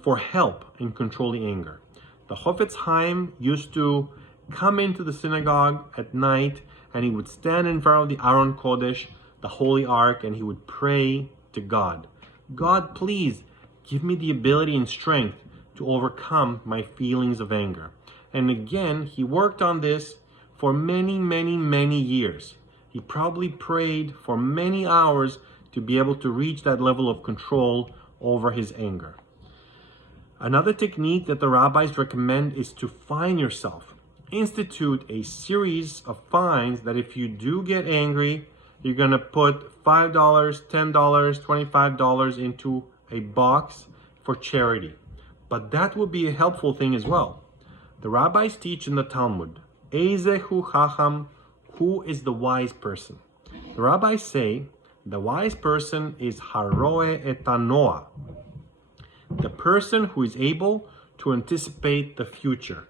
for help in controlling anger. The Chofetz Chaim used to come into the synagogue at night, and he would stand in front of the Aron Kodesh, the Holy Ark, and he would pray to God. "God, please give me the ability and strength to overcome my feelings of anger." And again, he worked on this for many, many, many years. He probably prayed for many hours to be able to reach that level of control over his anger. Another technique that the rabbis recommend is to fine yourself. Institute a series of fines that if you do get angry, you're going to put $5, $10, $25 into a box for charity. But that would be a helpful thing as well. The rabbis teach in the Talmud, Eizehu Chacham, who is the wise person? The rabbis say the wise person is Haroe et Anoa, the person who is able to anticipate the future,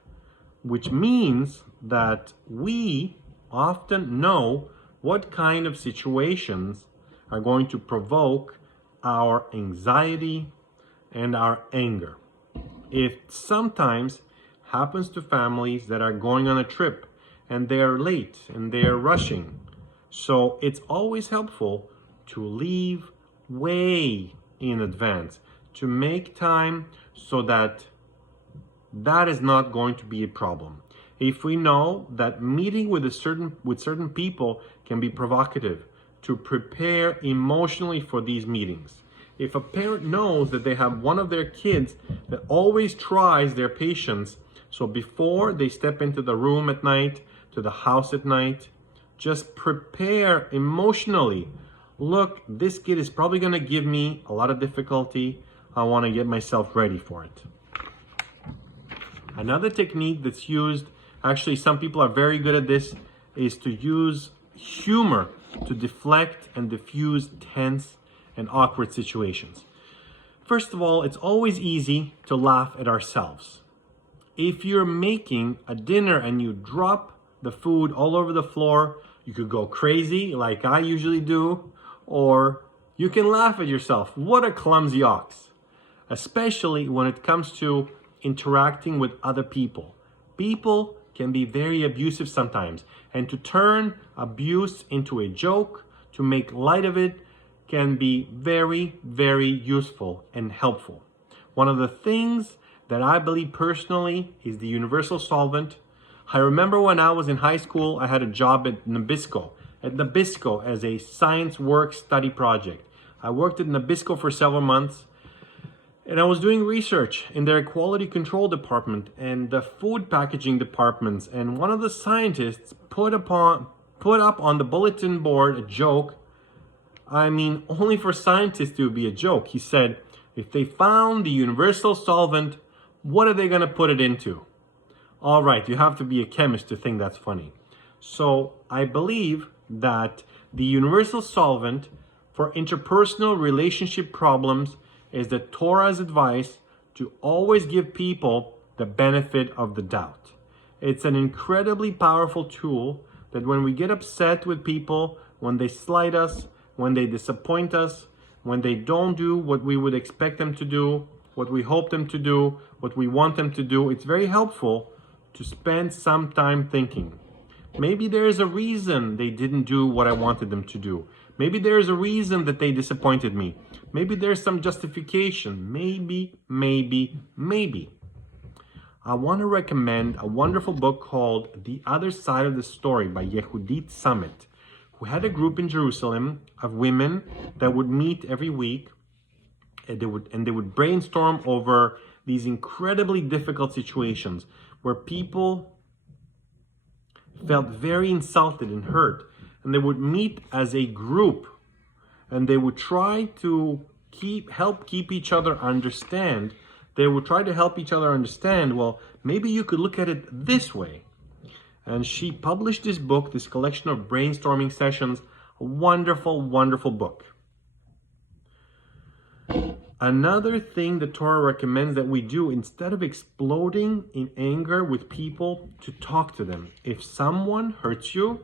which means that we often know what kind of situations are going to provoke our anxiety and our anger. It sometimes happens to families that are going on a trip and they're late and they're rushing. So it's always helpful to leave way in advance, to make time so that that is not going to be a problem. If we know that meeting with certain people can be provocative, to prepare emotionally for these meetings. If a parent knows that they have one of their kids that always tries their patience, so before they step into the room at night, to the house at night, just prepare emotionally. Look, this kid is probably going to give me a lot of difficulty. I want to get myself ready for it. Another technique that's used, actually some people are very good at this, is to use humor to deflect and diffuse tense and awkward situations. First of all, it's always easy to laugh at ourselves. If you're making a dinner and you drop the food all over the floor, you could go crazy like I usually do, or you can laugh at yourself. What a clumsy ox. Especially when it comes to interacting with other people. People can be very abusive sometimes, and to turn abuse into a joke, to make light of it, can be very, very useful and helpful. One of the things that I believe personally is the universal solvent. I remember when I was in high school, I had a job at Nabisco as a science work study project. I worked at Nabisco for several months, and I was doing research in their quality control department and the food packaging departments. And one of the scientists put up on the bulletin board a joke. I mean, only for scientists it would be a joke. He said, if they found the universal solvent, what are they going to put it into? All right, you have to be a chemist to think that's funny. So I believe that the universal solvent for interpersonal relationship problems is the Torah's advice to always give people the benefit of the doubt. It's an incredibly powerful tool that when we get upset with people, when they slight us, when they disappoint us, when they don't do what we would expect them to do, what we hope them to do, what we want them to do, it's very helpful to spend some time thinking. Maybe there is a reason they didn't do what I wanted them to do. Maybe there is a reason that they disappointed me. Maybe there's some justification. Maybe. I want to recommend a wonderful book called The Other Side of the Story by Yehudit Summit, who had a group in Jerusalem of women that would meet every week, and they would brainstorm over these incredibly difficult situations where people felt very insulted and hurt, and they would meet as a group, and they would try to help each other understand. They would try to help each other understand, well, maybe you could look at it this way. And she published this book, this collection of brainstorming sessions, a wonderful, wonderful book. Another thing the Torah recommends that we do, instead of exploding in anger with people, to talk to them. If someone hurts you,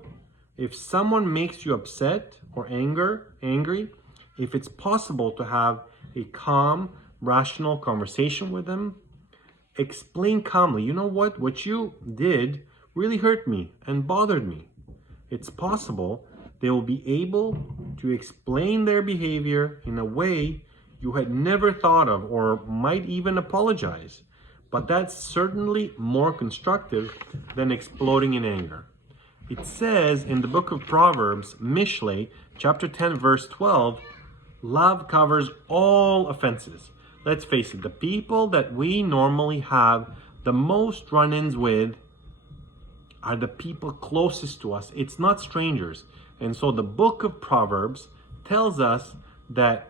if someone makes you upset or angry, if it's possible to have a calm, rational conversation with them, explain calmly, you know what you did really hurt me and bothered me. It's possible they will be able to explain their behavior in a way you had never thought of, or might even apologize. But that's certainly more constructive than exploding in anger. It says in the book of Proverbs, Mishlei, chapter 10, verse 12, love covers all offenses. Let's face it, the people that we normally have the most run-ins with are the people closest to us. It's not strangers. And so the book of Proverbs tells us that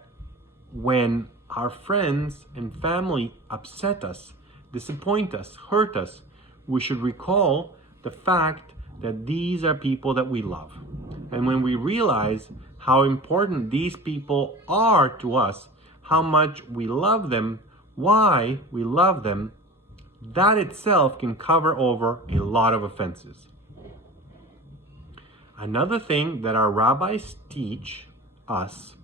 when our friends and family upset us, disappoint us, hurt us, we should recall the fact that these are people that we love. And when we realize how important these people are to us, how much we love them, why we love them, that itself can cover over a lot of offenses. Another thing that our rabbis teach us,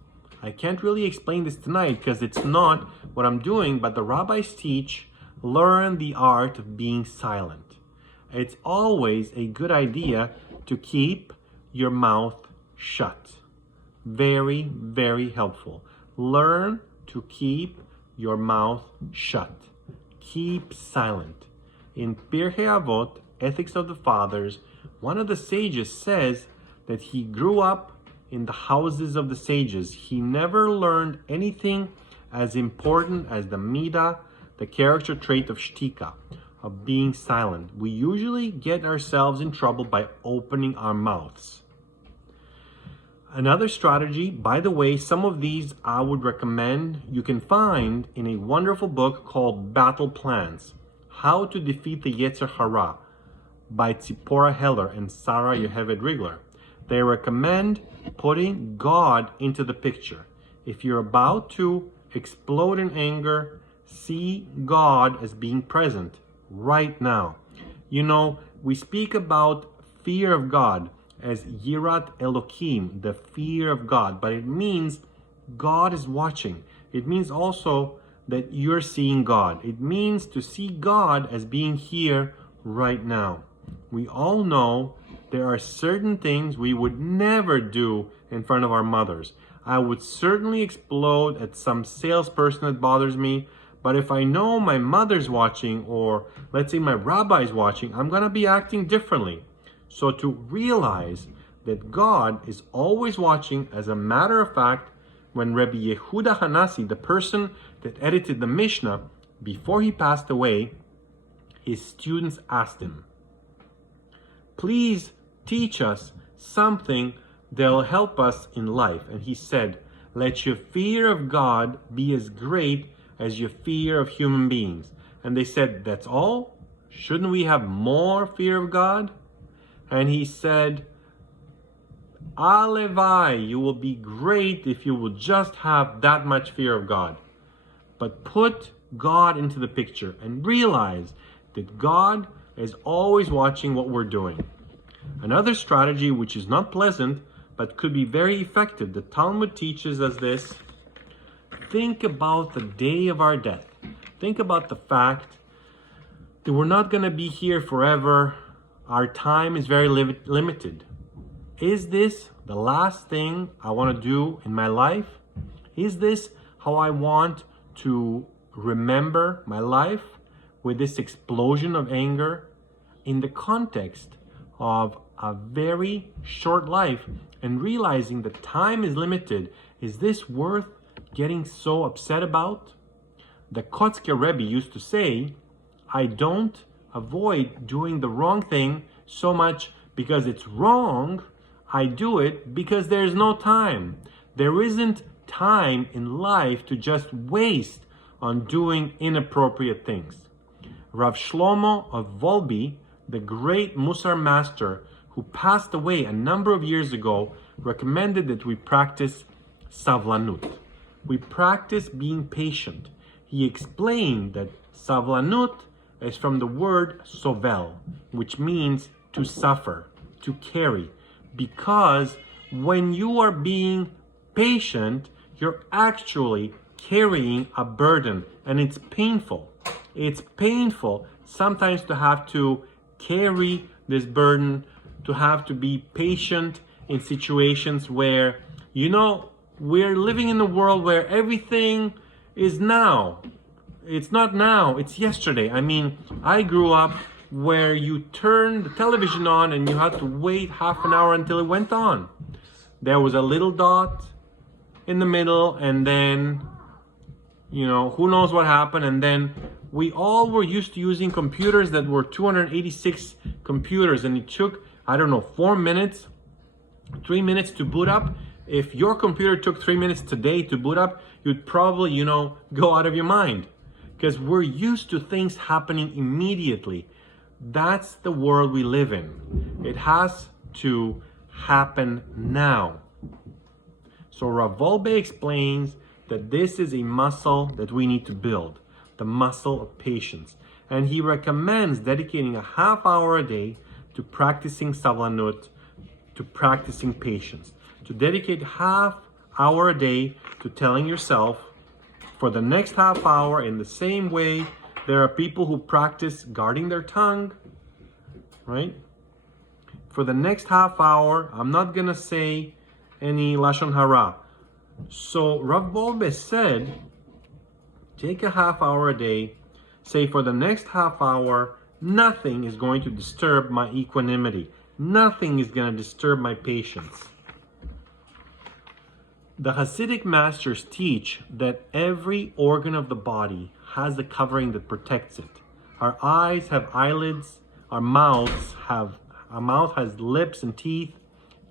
I can't really explain this tonight because it's not what I'm doing, but the rabbis teach, learn the art of being silent. It's always a good idea to keep your mouth shut. Very, very helpful. Learn to keep your mouth shut. Keep silent. In Pirkei Avot, Ethics of the Fathers, one of the sages says that he grew up in the houses of the sages. He never learned anything as important as the midah, the character trait of shtika, of being silent. We usually get ourselves in trouble by opening our mouths. Another strategy, by the way, some of these I would recommend you can find in a wonderful book called Battle Plans, How to Defeat the Yetzer Hara by Tzipora Heller and Sarah Yoheved Rigler. They recommend putting God into the picture. If you're about to explode in anger, see God as being present right now. You know, we speak about fear of God as Yirat Elohim, the fear of God, but it means God is watching. It means also that you're seeing God. It means to see God as being here right now. We all know there are certain things we would never do in front of our mothers. I would certainly explode at some salesperson that bothers me, but if I know my mother's watching, or let's say my rabbi's watching, I'm going to be acting differently. So to realize that God is always watching, as a matter of fact, when Rabbi Yehuda Hanasi, the person that edited the Mishnah, before he passed away, his students asked him, please teach us something that'll help us in life. And he said, let your fear of God be as great as your fear of human beings. And they said, that's all? Shouldn't we have more fear of God? And he said, Alevai, you will be great if you will just have that much fear of God. But put God into the picture and realize that God is always watching what we're doing. Another strategy, which is not pleasant, but could be very effective, the Talmud teaches us this. Think about the day of our death. Think about the fact that we're not going to be here forever. Our time is very limited. Is this the last thing I want to do in my life? Is this how I want to remember my life, with this explosion of anger in the context of a very short life, and realizing that time is limited? Is this worth getting so upset about? The Kotzker Rebbe used to say, I don't avoid doing the wrong thing so much because it's wrong. I do it because there's no time. There isn't time in life to just waste on doing inappropriate things. Rav Shlomo of Volbi, the great Musar master who passed away a number of years ago, recommended that we practice savlanut. We practice being patient. He explained that savlanut is from the word sovel, which means to suffer, to carry. Because when you are being patient, you're actually carrying a burden, and it's painful. It's painful sometimes to have to carry this burden, to have to be patient in situations where, you know, we're living in a world where everything is now. It's not now, it's yesterday. I mean, I grew up where you turned the television on and you had to wait half an hour until it went on. There was a little dot in the middle, and then, you know, who knows what happened. And then we all were used to using computers that were 286 computers, and it took, I don't know, 4 minutes, 3 minutes to boot up. If your computer took 3 minutes today to boot up, you'd probably, you know, go out of your mind, because we're used to things happening immediately. That's the world we live in. It has to happen now. So Rav Volbe explains that this is a muscle that we need to build, the muscle of patience. And he recommends dedicating a half hour a day to practicing savlanut, to practicing patience. To dedicate half hour a day to telling yourself, for the next half hour, in the same way there are people who practice guarding their tongue, right? For the next half hour, I'm not gonna say any Lashon Hara. So Rav Volbe said, take a half hour a day, say for the next half hour, nothing is going to disturb my equanimity. Nothing is gonna disturb my patience. The Hasidic masters teach that every organ of the body has a covering that protects it. Our eyes have eyelids, our mouth has lips and teeth.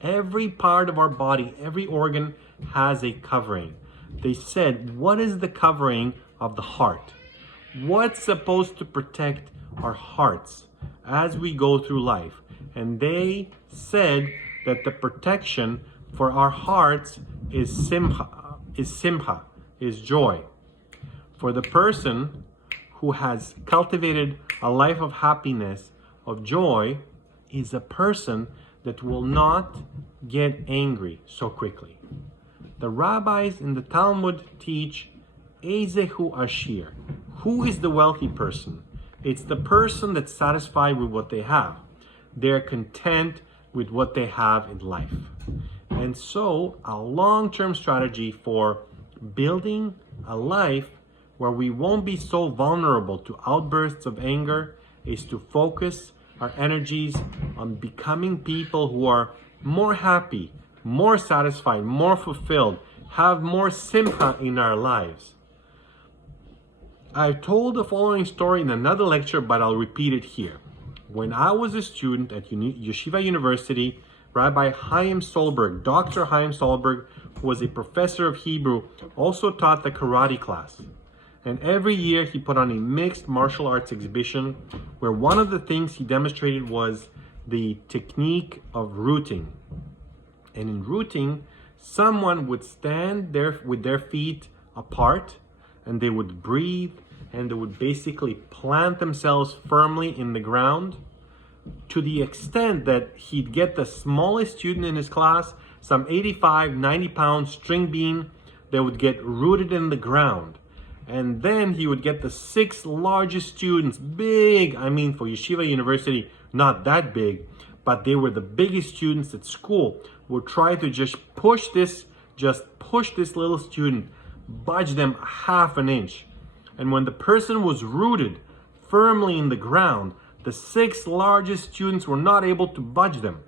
Every part of our body, every organ has a covering. They said, what is the covering of the heart? What's supposed to protect our hearts as we go through life? And they said that the protection for our hearts is simcha, is simcha, is joy. For the person who has cultivated a life of happiness, of joy, is a person that will not get angry so quickly. The rabbis in the Talmud teach, Ezehu Ashir. Who is the wealthy person? It's the person that's satisfied with what they have. They're content with what they have in life. And so a long-term strategy for building a life where we won't be so vulnerable to outbursts of anger is to focus our energies on becoming people who are more happy, more satisfied, more fulfilled, have more simcha in our lives. I've told the following story in another lecture, but I'll repeat it here. When I was a student at Yeshiva University, Rabbi Chaim Solberg, Dr. Chaim Solberg, who was a professor of Hebrew, also taught the karate class. And every year he put on a mixed martial arts exhibition where one of the things he demonstrated was the technique of rooting. And in rooting, someone would stand there with their feet apart and they would breathe and they would basically plant themselves firmly in the ground to the extent that he'd get the smallest student in his class, some 85, 90-pound string bean, that would get rooted in the ground. And then he would get the 6 largest students, big, I mean for Yeshiva University, not that big, but they were the biggest students at school, would try to just push this little student, budge them half an inch. And when the person was rooted firmly in the ground, the 6 largest students were not able to budge them.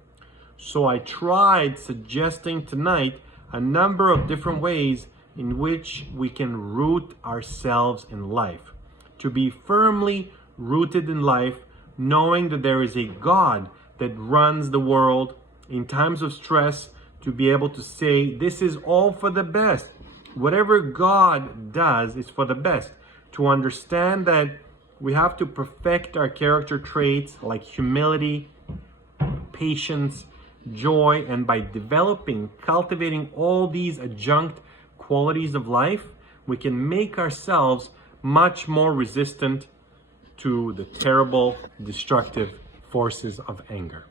So I tried suggesting tonight a number of different ways in which we can root ourselves in life. To be firmly rooted in life, knowing that there is a God that runs the world in times of stress, to be able to say, this is all for the best. Whatever God does is for the best. To understand that we have to perfect our character traits like humility, patience, joy, and by cultivating all these adjunct qualities of life, we can make ourselves much more resistant to the terrible, destructive forces of anger.